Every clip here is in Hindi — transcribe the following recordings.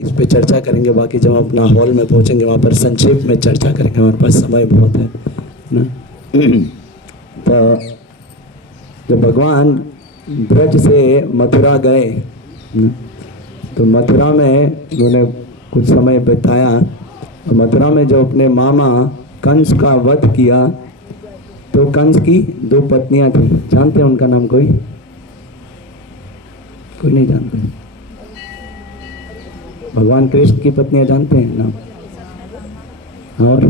इस पे चर्चा करेंगे। बाकी जब हम अपना हॉल में पहुंचेंगे वहाँ पर संक्षेप में चर्चा करेंगे, हमारे पास समय बहुत है ना। तो जब भगवान ब्रज से मथुरा गए तो मथुरा में उन्होंने कुछ समय बिताया। मथुरा में जो अपने मामा कंस का वध किया तो कंस की 2 पत्नियां थी। जानते हैं उनका नाम? कोई नहीं जानते? भगवान कृष्ण की पत्नियां जानते हैं नाम? और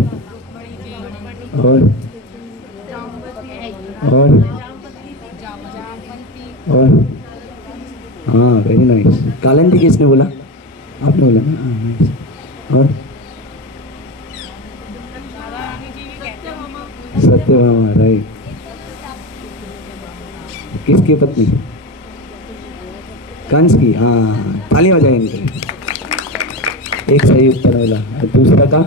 हाँ, वेरी नाइस। कालंटी किसने बोला? आपने बोला ना? हाँ, नाइस। और सत्यभामा, राइट। किसकी पत्नी? कंस की। हाँ, ताली बजाएं इनके लिए। एक सही उत्तर मिला। दूसरा का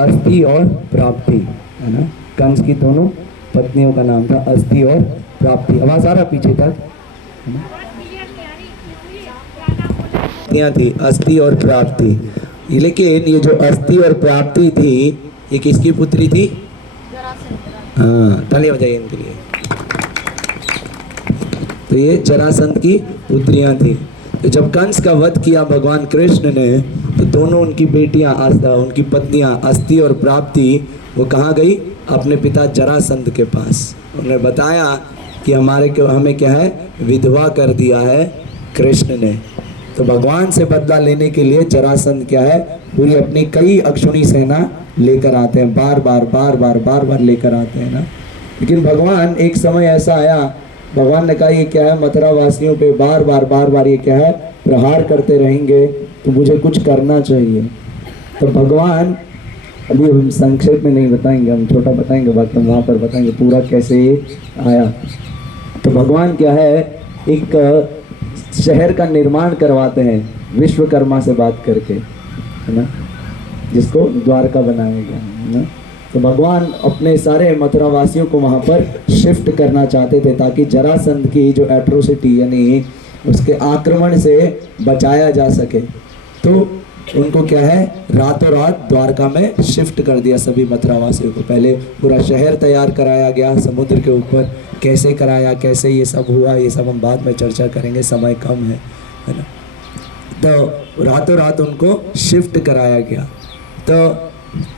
अस्थि और प्राप्ति, है ना। कंस की दोनों पत्नियों का नाम था अस्थि और प्राप्ति। आवाज आ रहा पीछे तक? पत्नियां थी अस्थि और प्राप्ति। लेकिन ये जो अस्थि और प्राप्ति थी ये किसकी पुत्री थी? हाँ, ताली बजाइए इनके लिए। तो ये जरासंध की पुत्रियां थी। तो जब कंस का वध किया भगवान कृष्ण ने तो दोनों उनकी बेटियां, उनकी पत्नियां अस्थि और प्राप्ति, वो कहाँ गई? अपने पिता जरासंध के पास। उन्होंने बताया कि हमें क्या है, विधवा कर दिया है कृष्ण ने। तो भगवान से बदला लेने के लिए जरासंध क्या है, पूरी अपनी कई अक्षुणी सेना लेकर आते हैं, बार बार लेकर आते हैं ना। लेकिन भगवान, एक समय ऐसा आया, भगवान ने कहा ये क्या है, मथुरा वासियों पे बार बार ये क्या है, प्रहार करते रहेंगे, तो मुझे कुछ करना चाहिए। तो भगवान, अभी हम संक्षेप में नहीं बताएंगे, हम छोटा बताएंगे, बाकी हम वहाँ पर बताएंगे पूरा कैसे ये आया। तो भगवान क्या है, एक शहर का निर्माण करवाते हैं विश्वकर्मा से बात करके, है ना, जिसको द्वारका बनाया गया, है ना। तो भगवान अपने सारे मथुरा वासियों को वहाँ पर शिफ्ट करना चाहते थे ताकि जरासंध की जो एट्रोसिटी यानी उसके आक्रमण से बचाया जा सके। तो उनको क्या है, रातों रात द्वारका में शिफ्ट कर दिया सभी मथुरा वासियों को। पहले पूरा शहर तैयार कराया गया समुद्र के ऊपर, कैसे कराया, कैसे ये सब हुआ, ये सब हम बाद में चर्चा करेंगे, समय कम है ना। तो रातों रात उनको शिफ्ट कराया गया। तो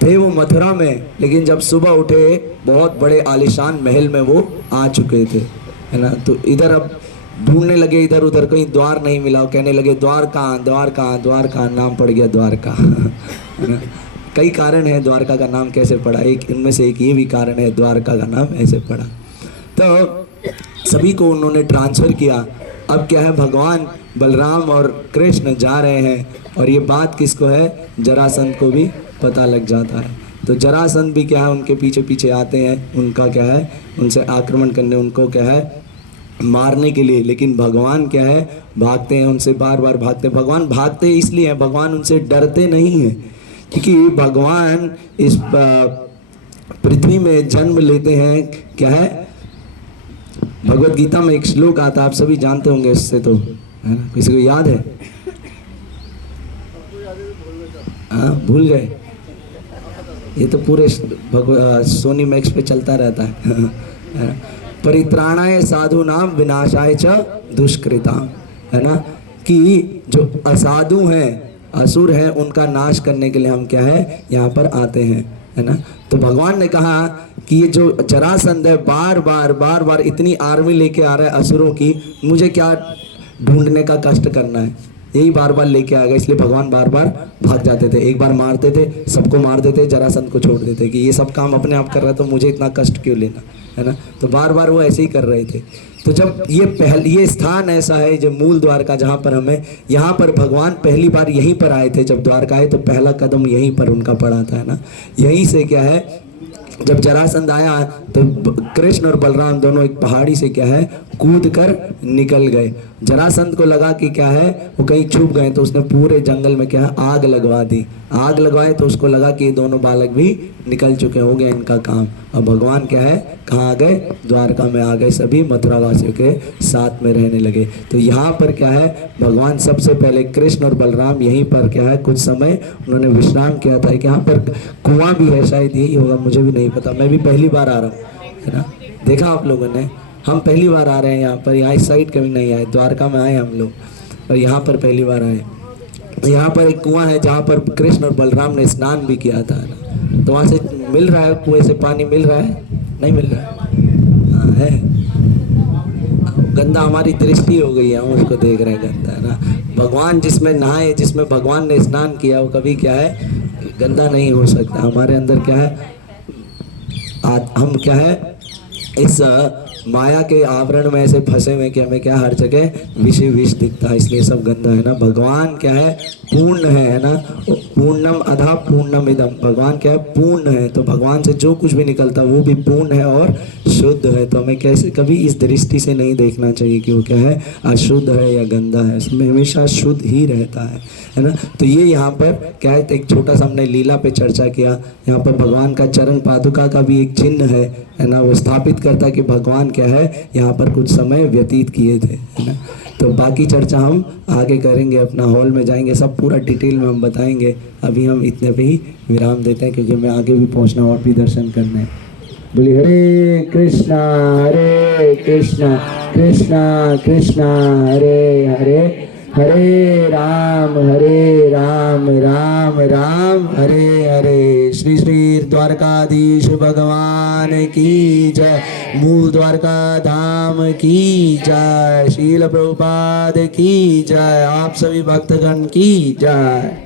थे वो मथुरा में, लेकिन जब सुबह उठे बहुत बड़े आलीशान महल में वो आ चुके थे, है ना। तो इधर अब ढूंढने लगे, इधर उधर कहीं द्वार नहीं मिला, कहने लगे द्वारका, नाम पड़ गया द्वारका, है ना। कई कारण है द्वारका का नाम कैसे पड़ा, एक इनमें से एक ये भी कारण है द्वारका का नाम ऐसे पड़ा। तो सभी को उन्होंने ट्रांसफ़र किया। अब क्या है, भगवान बलराम और कृष्ण जा रहे हैं और ये बात किसको है, जरासंध को भी पता लग जाता है। तो जरासंध भी क्या है, उनके पीछे पीछे आते हैं, उनका क्या है, उनसे आक्रमण करने, उनको क्या है, मारने के लिए। लेकिन भगवान क्या है, भागते हैं उनसे, बार बार भागते हैं। भगवान भागते इसलिए हैं, भगवान उनसे डरते नहीं हैं, क्योंकि भगवान इस पृथ्वी में जन्म लेते हैं, क्या है, भगवत गीता में एक श्लोक आता, आप सभी जानते होंगे इससे, तो है ना, किसी को याद है? हाँ, भूल गए? ये तो पूरे सोनी मैक्स पे चलता रहता है। परित्राणाय साधु नाम विनाशाय च दुष्कृताम, है ना, कि जो असाधु हैं, असुर हैं, उनका नाश करने के लिए हम क्या है, यहाँ पर आते हैं, है ना। तो भगवान ने कहा कि ये जो जरासंध है बार बार इतनी आर्मी लेके आ रहा है असुरों की, मुझे क्या ढूंढने का कष्ट करना है, यही बार बार लेके आ गया। इसलिए भगवान बार बार भाग जाते थे, एक बार मारते थे, सबको मार देते, जरासंध को छोड़ देते कि ये सब काम अपने आप कर रहा है तो मुझे इतना कष्ट क्यों लेना, है ना। तो बार बार वो ऐसे ही कर रहे थे। तो जब ये स्थान ऐसा है जो मूल द्वारका, जहाँ पर हमें, यहाँ पर भगवान पहली बार यहीं पर आए थे। जब द्वारका आए तो पहला कदम यहीं पर उनका पड़ा था, है ना। यहीं से क्या है, जब जरासंध आया तो कृष्ण और बलराम दोनों एक पहाड़ी से क्या है कूद कर निकल गए। जरासंध को लगा कि क्या है वो कहीं छुप गए, तो उसने पूरे जंगल में क्या है आग लगवा दी। आग लगवाए तो उसको लगा कि ये दोनों बालक भी निकल चुके, हो गया इनका काम। अब भगवान क्या है कहाँ आ गए, द्वारका में आ गए, सभी मथुरा वासियों के साथ में रहने लगे। तो यहाँ पर क्या है भगवान सबसे पहले कृष्ण और बलराम यहीं पर क्या है कुछ समय उन्होंने विश्राम किया था। यहाँ पर कुआं भी है, शायद यही होगा, मुझे भी नहीं पता, मैं भी पहली बार आ रहा हूँ, है ना। देखा आप लोगों ने, हम पहली बार आ रहे हैं यहाँ पर, यहाँ इस साइड कभी नहीं आए, द्वारका में आए हम लोग और यहाँ पर पहली बार आए। यहाँ पर एक कुआं है जहाँ पर कृष्ण और बलराम ने स्नान भी किया था ना, तो वहाँ से मिल रहा है, कुएं से पानी मिल रहा है, नहीं मिल रहा है, हाँ है। गंदा हमारी दृष्टि हो गई है, हम उसको देख रहे हैं गंदा, है ना। भगवान जिसमें नहाए, जिसमें भगवान ने स्नान किया, वो कभी क्या है गंदा नहीं हो सकता। हमारे अंदर क्या है हम क्या है इस माया के आवरण में ऐसे फंसे हुए कि हमें क्या हर जगह विष ही विष दिखता है, इसलिए सब गंदा है ना। भगवान क्या है पूर्ण है ना, पूर्णम अधा पूर्णम इदम, भगवान क्या है पूर्ण है, तो भगवान से जो कुछ भी निकलता वो भी पूर्ण है और शुद्ध है। तो हमें कैसे कभी इस दृष्टि से नहीं देखना चाहिए कि वो क्या है अशुद्ध है या गंदा है, उसमें हमेशा शुद्ध ही रहता है ना। तो ये यहाँ पर क्या है एक छोटा सा हमने लीला पे चर्चा किया। यहाँ पर भगवान का चरण पादुका का भी एक चिन्ह है ना, वो स्थापित करता कि भगवान क्या है यहाँ पर कुछ समय व्यतीत किए थे, है ना। तो बाकी चर्चा हम आगे करेंगे, अपना हॉल में जाएंगे, सब पूरा डिटेल में हम बताएंगे। अभी हम इतने पे ही विराम देते हैं क्योंकि हमें आगे भी पहुँचना और भी दर्शन करने हैं। बोलिए हरे कृष्णा कृष्णा कृष्णा हरे हरे, हरे राम राम राम हरे हरे। श्री श्री द्वारकाधीश भगवान की जय, मूल द्वारका धाम की जय, शील प्रभुपाद की जय, आप सभी भक्तगण की जय।